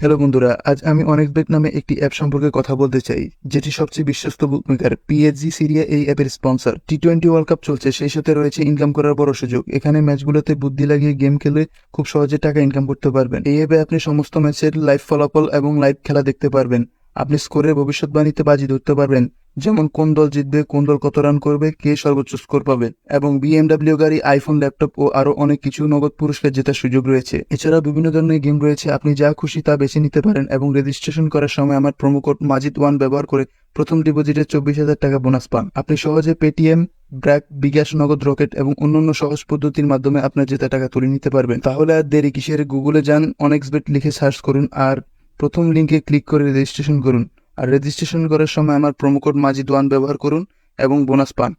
Hello বন্ধুরা, আজ আমি অনেকবেট নামে একটি অ্যাপ সম্পর্কে কথা বলতে চাই, যেটি সবচেয়ে বিশ্বস্ত বুকমেকার। পিএসজি সিরিয়া এই অ্যাপের স্পন্সর। টি-20 ওয়ার্ল্ড কাপ চলছে, সেই সাথে রয়েছে ইনকাম করার বড় সুযোগ। এখানে ম্যাচগুলোতে বুদ্ধি লাগিয়ে গেম খেলে খুব সহজে টাকা ইনকাম করতে পারবেন। এই অ্যাপে আপনি সমস্ত ম্যাচের লাইভ ফলাফল এবং লাইভ খেলা দেখতে পারবেন। আপনি স্কোরের ভবিষ্যৎবাণীতে বাজি ধরতে পারবেন, যেমন কোন দল জিতবে, কোন দল কত রান করবে, কে সর্বোচ্চ স্কোর পাবে। এবং বিএমডাব্লিউ গাড়ি, আইফোন, ল্যাপটপ ও আরো অনেক কিছু নগদ পুরস্কার জেতার সুযোগ রয়েছে। এছাড়া বিভিন্ন ধরনের গেম রয়েছে, আপনি যা খুশি তা বেছে নিতে পারেন। এবং রেজিস্ট্রেশন করার সময় আমার প্রোমো কোড মাজিদ1 ব্যবহার করে প্রথম ডিপোজিটে 24,000 টাকা বোনাস পান। আপনি সহজে পেটিএম, ব্র্যাক, বিকাশ, নগদ, রকেট এবং অন্যান্য সহজ পদ্ধতির মাধ্যমে আপনার জেতা টাকা তুলে নিতে পারবেন। তাহলে আর দেরি কিসের? গুগলে যান, অনেক্সবেট লিখে সার্চ করুন আর প্রথম লিঙ্কে ক্লিক করে রেজিস্ট্রেশন করুন। আর রেজিস্ট্রেশন করার সময় আমার প্রোমো কোড মাজিদ1 ব্যবহার করুন এবং বোনাস পান।